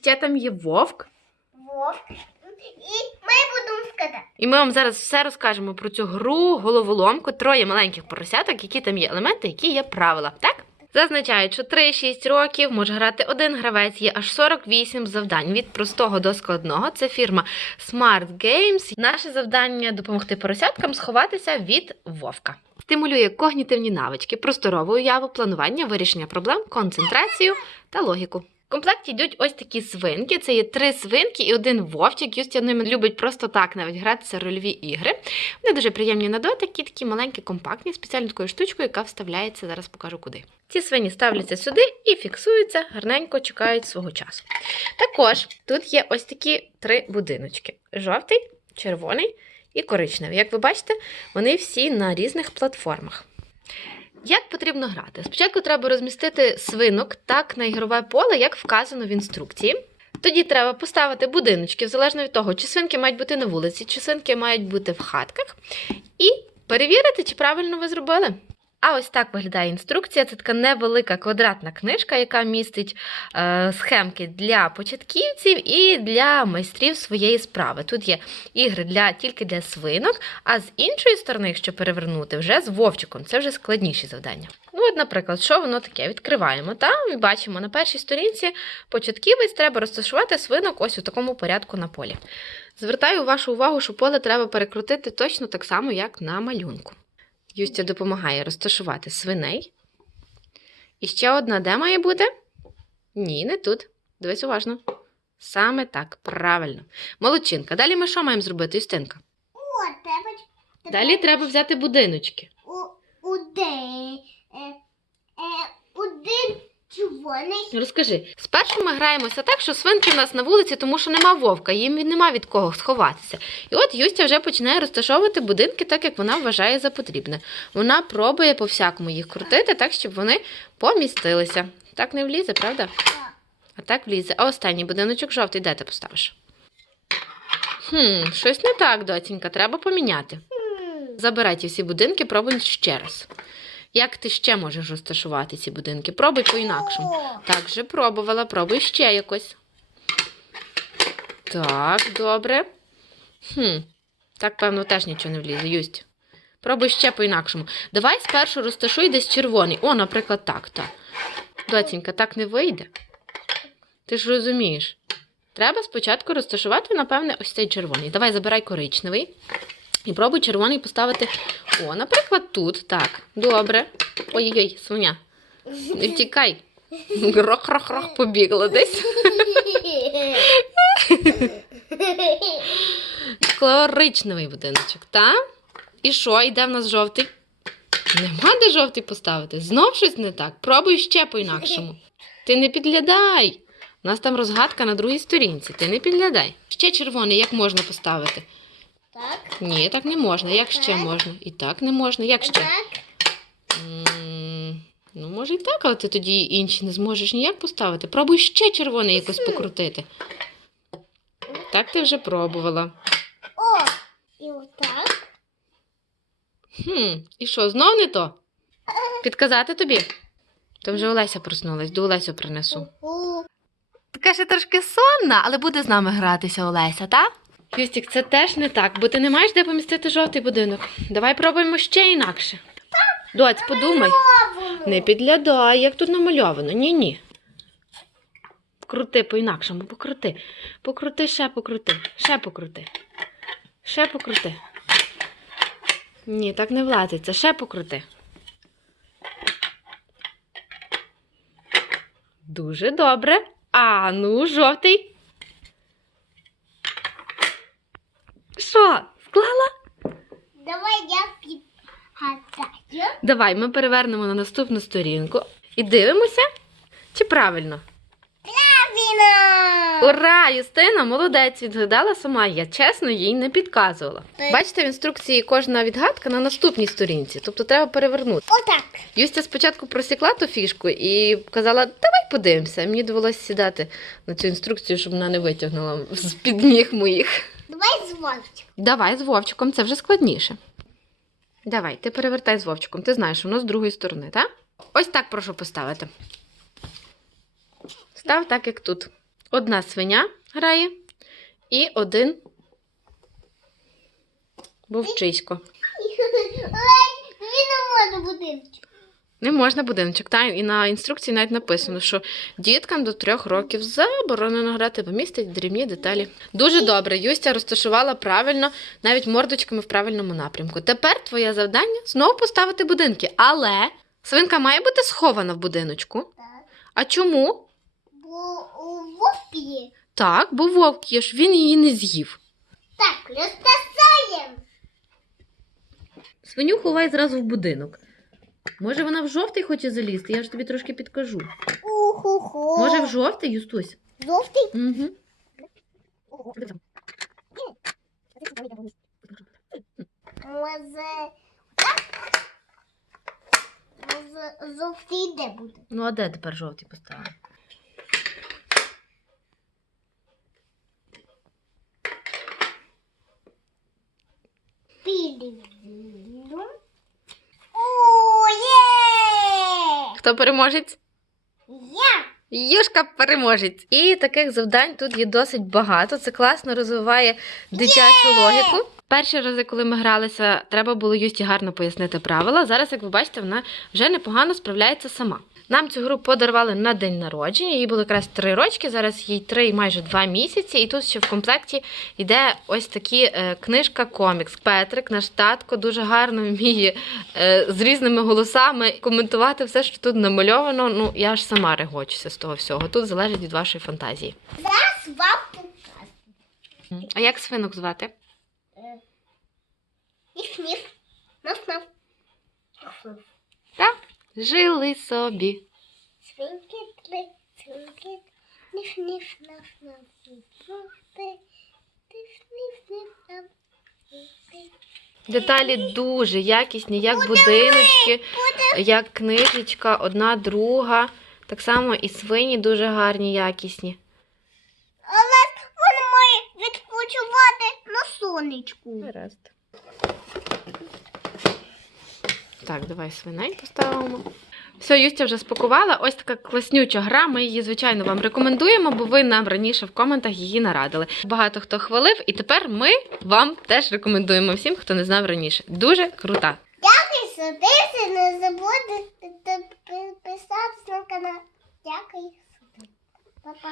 ще там є вовк. Вовк. І ми будемо складати. І ми вам зараз все розкажемо про цю гру, головоломку, троє маленьких поросяток, які там є елементи, які є правила, так? Зазначають, що 3-6 років може грати один гравець, є аж 48 завдань від простого до складного. Це фірма Smart Games. Наше завдання допомогти поросяткам сховатися від вовка. Стимулює когнітивні навички, просторову уяву, планування, вирішення проблем, концентрацію та логіку. В комплекті йдуть ось такі свинки. Це є три свинки і один вовчик. Юстя ними любить просто так навіть гратися рольові ігри. Вони дуже приємні на дотик і такі маленькі, компактні, спеціально такою штучкою, яка вставляється. Зараз покажу куди. Ці свині ставляться сюди і фіксуються, гарненько чекають свого часу. Також тут є ось такі три будиночки: жовтий, червоний і коричневий. Як ви бачите, вони всі на різних платформах. Потрібно грати? Спочатку треба розмістити свинок так на ігрове поле, як вказано в інструкції. Тоді треба поставити будиночки, залежно від того, чи свинки мають бути на вулиці, чи свинки мають бути в хатках, і перевірити, чи правильно ви зробили. А ось так виглядає інструкція. Це така невелика квадратна книжка, яка містить е, схемки для початківців і для майстрів своєї справи. Тут є ігри для, тільки для свинок, а з іншої сторони, якщо перевернути, вже з вовчиком, це вже складніші завдання. Ну, от, наприклад, що воно таке? Відкриваємо та бачимо на першій сторінці початківець треба розташувати свинок ось у такому порядку на полі. Звертаю вашу увагу, що поле треба перекрутити точно так само, як на малюнку. Юстя допомагає розташувати свиней. І ще одна, де має бути? Ні, не тут. Дивись уважно. Саме так, правильно. Молодчинка. Далі ми що маємо зробити, Юстинка? О, треба. Далі треба взяти будиночки. У, у Е, е, один червоний. Розкажи, спершу ми граємося так, що свинки в нас на вулиці, тому що нема вовка, їм нема від кого сховатися. І от Юстя вже починає розташовувати будинки так, як вона вважає за потрібне. Вона пробує по-всякому їх крутити так, щоб вони помістилися. Так не влізе, правда? А так влізе. А останній будиночок жовтий, де ти поставиш? Хм, щось не так, доцінька, треба поміняти. Забирай ті всі будинки, пробуй ще раз. Як ти ще можеш розташувати ці будинки? Пробуй по-інакшому. Так, вже пробувала, пробуй ще якось. Так, добре. Хм, так, певно, теж нічого не влізе, Юсть. Пробуй ще по-інакшому. Давай спершу розташуй десь червоний. О, наприклад, так, так. Доцінька, так не вийде. Ти ж розумієш. Треба спочатку розташувати, напевне, ось цей червоний. Давай забирай коричневий. І пробуй червоний поставити. О, наприклад, тут. Так, добре. Ой-ой-ой, свиня. Не втікай. Рох-рох-рох побігла десь. Коричневий будиночок, так? І що, йде в нас жовтий? Нема де жовтий поставити. Знов щось не так. Пробуй ще по-інакшому. Ти не підглядай. У нас там розгадка на другій сторінці. Ти не підглядай. Ще червоний, як можна поставити? Так. Ні, так не можна. Як ще Так. можна? І так не можна. Як ще? Так. М, Ну, може і так, але ти тоді інші не зможеш ніяк поставити. Пробуй ще червоний якось покрутити. Так ти вже пробувала. О, і отак. Хм, і що, знов не то? Підказати тобі? То вже Олеся проснулась, до Олесю принесу. У, Така ще трошки сонна, але буде з нами гратися Олеся, так? Юстік, це теж не так, бо ти не маєш де помістити жовтий будинок. Давай пробуємо ще інакше. Доць, подумай. Не підглядай, як тут намальовано. Ні, ні. Крути по-інакшому, покрути. Покрути, ще покрути, ще покрути. Ще покрути. Ні, так не влазиться. Ще покрути. Дуже добре. А ну, жовтий. Що, склала? Давай я підгадаю. Давай, ми перевернемо на наступну сторінку і дивимося, чи правильно. Правильно. Ура! Юстина, молодець, відгадала сама. Я чесно їй не підказувала. Так. Бачите, в інструкції кожна відгадка на наступній сторінці, тобто треба перевернути. Отак. Юстя спочатку просікла ту фішку і казала, давай подивимося. Мені довелося сідати на цю інструкцію, щоб вона не витягнула з під ніг моїх. Давай з Вовчиком. Давай з Вовчиком, це вже складніше. Давай, ти перевертай з Вовчиком. Ти знаєш, воно з другої сторони, так? Ось так прошу поставити. Став так, як тут. Одна свиня грає і один вовчисько. Він не може будиночок. Не можна будиночок. Та і на інструкції навіть написано, що діткам до трьох років заборонено грати, бо містить дрібні деталі. Дуже добре. Юстя розташувала правильно, навіть мордочками в правильному напрямку. Тепер твоє завдання знову поставити будинки. Але свинка має бути схована в будиночку. Так. А чому? Бо у вовк є. Так, бо вовк є ж, він її не з'їв. Так, розтасаємо. Свиню ховай зразу в будинок. Може, вона в жовтий хоче залізти, я ж тобі трошки підкажу. Уху-ху. Може, в жовтий, Юстусь? Жовтий? Угу. Може... Може, жовтий де буде? Ну, а де тепер жовтий поставили? Білий. О, є! Хто переможець? Я! Юшка переможець. І таких завдань тут є досить багато. Це класно розвиває дитячу логіку. Перші рази, коли ми гралися, треба було Юсті гарно пояснити правила. Зараз, як ви бачите, вона вже непогано справляється сама. Нам цю гру подарували на день народження. Їй було якраз три рочки. Зараз їй три і майже два місяці. І тут ще в комплекті йде ось такі е, книжка комікс. Петрик, наш татко, дуже гарно вміє е, з різними голосами коментувати все, що тут намальовано. Ну я ж сама регочуся з того всього. Тут залежить від вашої фантазії. Зараз вам покажу. А як свинок звати? Ніф-ніф. Наф-наф. Жили собі. Деталі дуже якісні, як будиночки, як книжечка, одна друга. Так само і свині дуже гарні, якісні. Але вони має відпочивати на сонечку. Гаразд. Так, давай свиней поставимо. Все, Юстя вже спакувала. Ось така класнюча гра. Ми її, звичайно, вам рекомендуємо, бо ви нам раніше в коментах її нарадили. Багато хто хвалив, і тепер ми вам теж рекомендуємо всім, хто не знав раніше. Дуже крута. Дякую, садися, не забудьте підписатися на канал. Дякую. Па-па.